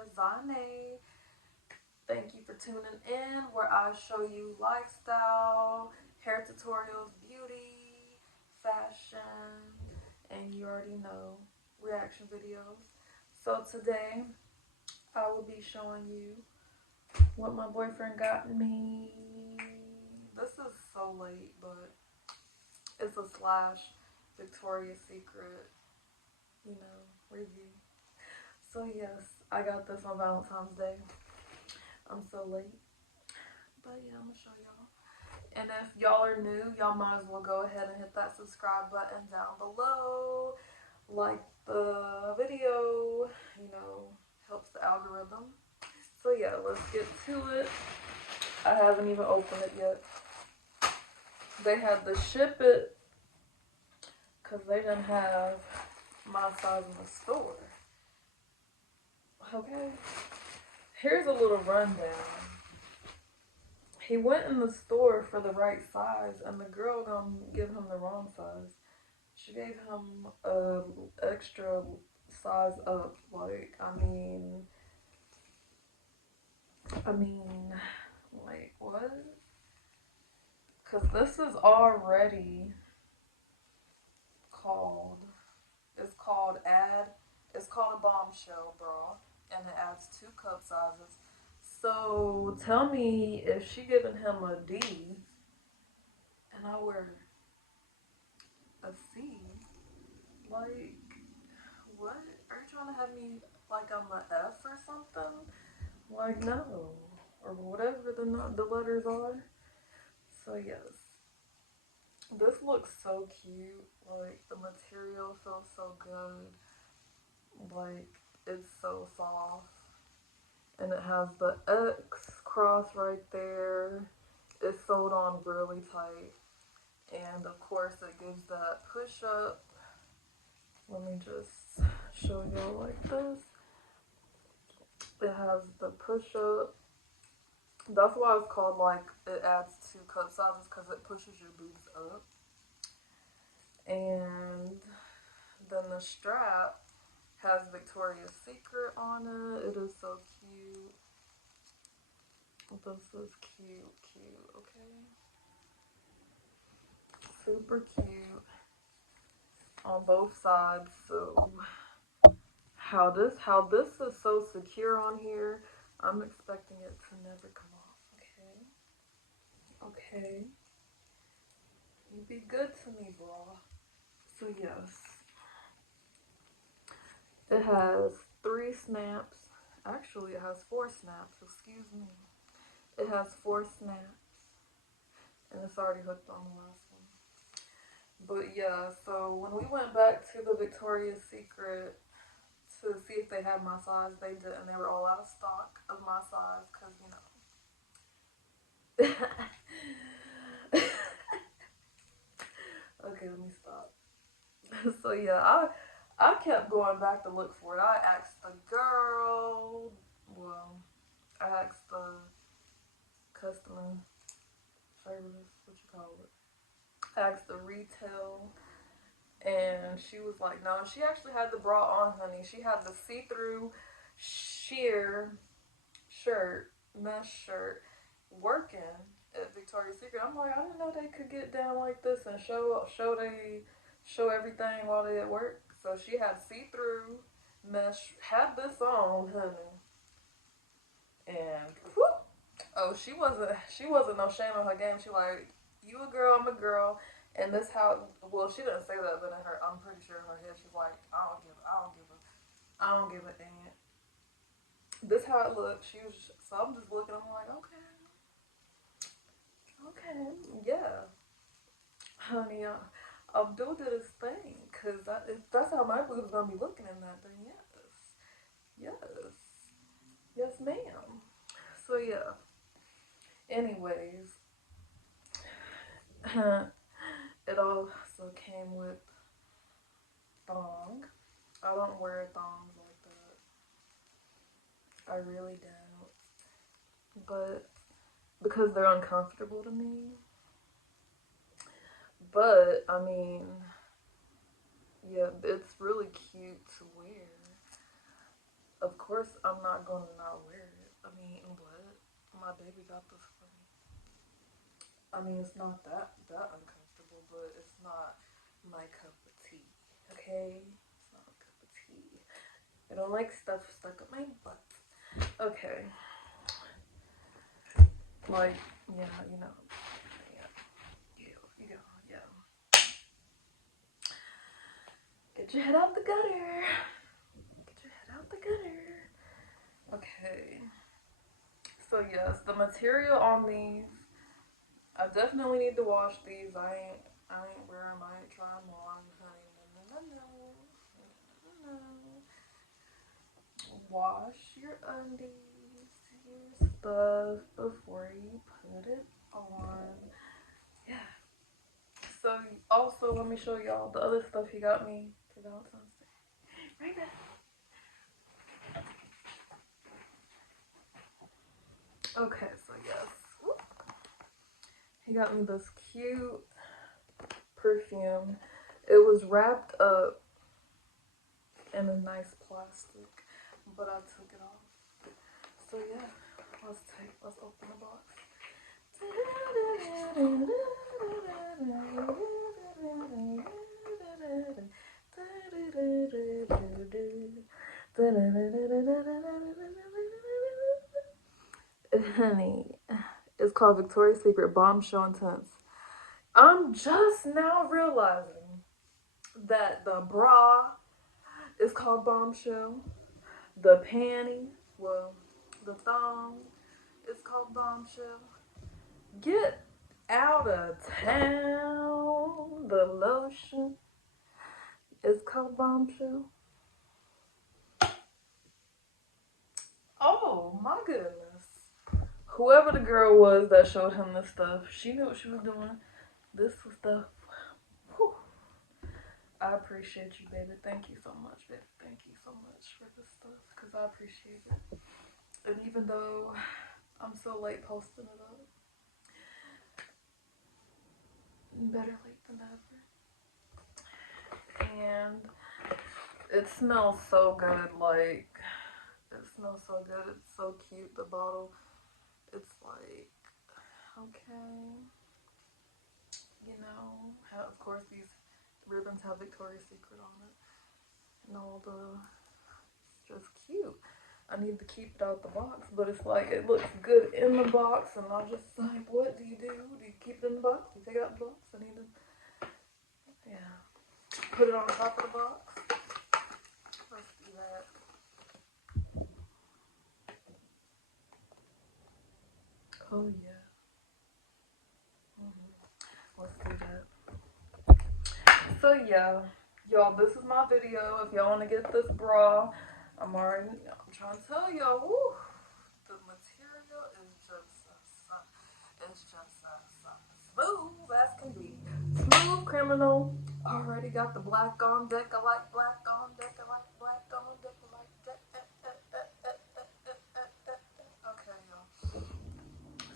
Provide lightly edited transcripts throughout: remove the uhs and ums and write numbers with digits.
Aaliyah Zhané. Thank you for tuning in, where I show you lifestyle, hair tutorials, beauty, fashion, and you already know, reaction videos. So today I will be showing you what my boyfriend got me. This is so late, but it's a slash Victoria's Secret, review. So yes, I got this on Valentine's Day. I'm so late. But yeah, I'm gonna show y'all. And if y'all are new, y'all might as well go ahead and hit that subscribe button down below. Like the video, helps the algorithm. So yeah, let's get to it. I haven't even opened it yet. They had to ship it because they didn't have my size in the store. Okay, here's a little rundown. He went in the store for the right size, and the girl gonna give him the wrong size. She gave him a extra size up. Like, like what? Cause this is already called. It's called a bombshell bra, and it adds 2 cup sizes. So tell me if she giving him a D, and I wear a C. Like, what? Are you trying to have me like I'm an F or something? Like, no. Or whatever the letters are. So, yes. This looks so cute. Like, the material feels so good. Like, it's so soft. And it has the X cross right there. It's sewed on really tight. And, of course, it gives that push up. Let me just show y'all like this. It has the push up. That's why it's called, like, it adds 2 cup sizes, because it pushes your boobs up. And then the strap has Victoria's Secret on it. It is so cute. This is cute, okay? Super cute on both sides. So how this is so secure on here, I'm expecting it to never come off, okay? Okay. You be good to me, bro. So yes. It has 3 snaps. Actually, it has 4 snaps. Excuse me. It has 4 snaps. And it's already hooked on the last one. But yeah, so when we went back to the Victoria's Secret to see if they had my size, they didn't. They were all out of stock of my size because, Okay, let me stop. So yeah, I kept going back to look for it. I asked the girl, well, I asked the customer service, what you call it. I asked the retail, and she was like, no. She actually had the bra on, honey. She had the see-through sheer shirt, mesh shirt, working at Victoria's Secret. I'm like, I didn't know they could get down like this and show everything while they at work. So she had see-through mesh, had this on, honey, and whoop. Oh, she wasn't no shame in her game. She like, you a girl, I'm a girl, and this how. Well, she didn't say that, but in her, I'm pretty sure in her head, she's like, I don't give a dang. This how it looked. So I'm just looking. I'm like, okay, yeah, honey. Abdul did his thing, cause if that's how my boob's gonna be looking in that, then yes, yes, ma'am. So yeah. Anyways, it also came with thong. I don't wear thongs like that. I really don't. But because they're uncomfortable to me. But I mean, yeah, it's really cute to wear. Of course, I'm not going to not wear it. I mean, what? My baby got this for me. I mean, it's not that uncomfortable, but it's not my cup of tea. Okay, it's not a cup of tea. I don't like stuff stuck up my butt. Okay, like yeah, you know, yeah, yeah. Get your head out the gutter. Get your head out the gutter. Okay. So yes, the material on these, I definitely need to wash these. I ain't wearing them. I ain't trying them on, honey. No, no, no, no, no, no. Wash your undies, your stuff before you put it on. Yeah. So also, let me show y'all the other stuff he got me for Valentine's Day. Right now. Okay, so yes, he got me this cute perfume. It was wrapped up in a nice plastic, but I took it off. So yeah, let's open the box. Honey, it's called Victoria's Secret Bombshell Intense. I'm just now realizing that the bra is called Bombshell. The panty, well, the thong is called Bombshell. Get out of town. The lotion is called Bombshell. Oh my goodness. Whoever the girl was that showed him this stuff, she knew what she was doing. This was stuff. Whew. I appreciate you, baby. Thank you so much, baby. Thank you so much for this stuff, because I appreciate it. And even though I'm so late posting it up, better late than never. And it smells so good. Like, it smells so good. It's so cute. The bottle, it's like, okay, you know, of course these ribbons have Victoria's Secret on it. And all the, it's just cute. I need to keep it out the box, but it's like, it looks good in the box, and I'm just like, what do you do? Do you keep it in the box? Do you take it out the box? I need to, yeah, put it on top of the box. Let's do that. Oh yeah. Let's do that. So yeah, y'all, this is my video. If y'all want to get this bra, I'm trying to tell y'all, woo, the material is just smooth as can be. Smooth criminal. Already got the black on deck. I like black on deck. I like black on deck. I like deck. Okay, y'all.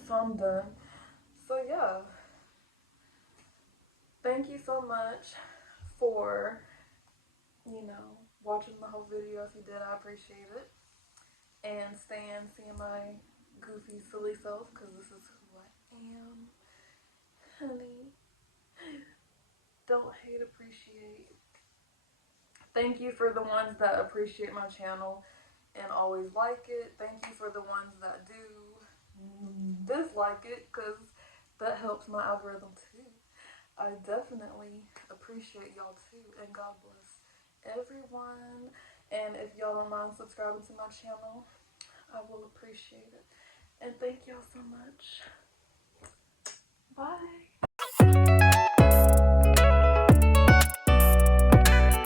So I'm done. So yeah. Thank you so much for, watching the whole video. If you did, I appreciate it. And seeing my goofy, silly self, because this is who I am. Honey, don't hate, appreciate. Thank you for the ones that appreciate my channel and always like it. Thank you for the ones that do dislike it, because that helps my algorithm too. I definitely appreciate y'all too, and God bless everyone. And if y'all don't mind subscribing to my channel, I will appreciate it. And thank y'all so much. Bye.